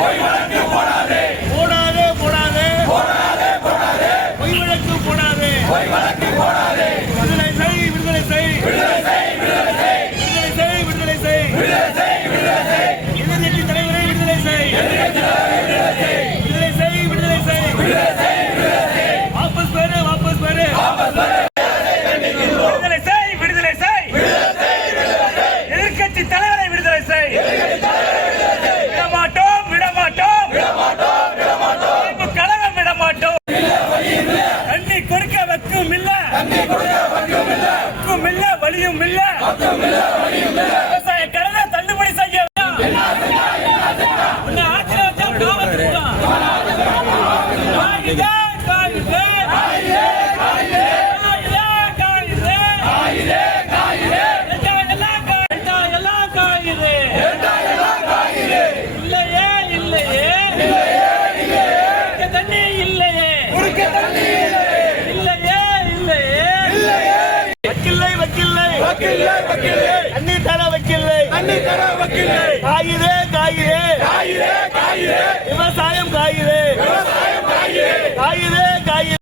போடாதே போடாதே பொய் வழக்கு போடாதே விடுதலை செய் விடுதலை செய் விடுதலை செய் எதிர்க்கட்சி தலைவரை விடுதலை செய் விடுதலை செய் வாபஸ் பெறு விடுதலை செய் எதிர்க்கட்சி தலைவரை விடுதலை செய் விடமாட்டோம் கழகம் விடமாட்டோம் தண்ணி கொடுக்க வைக்கும் இல்ல வழியும் இல்ல விவசாய கடனை தள்ளுபடி செய்ய வக்கீல் தர வக்கீல் காயுதே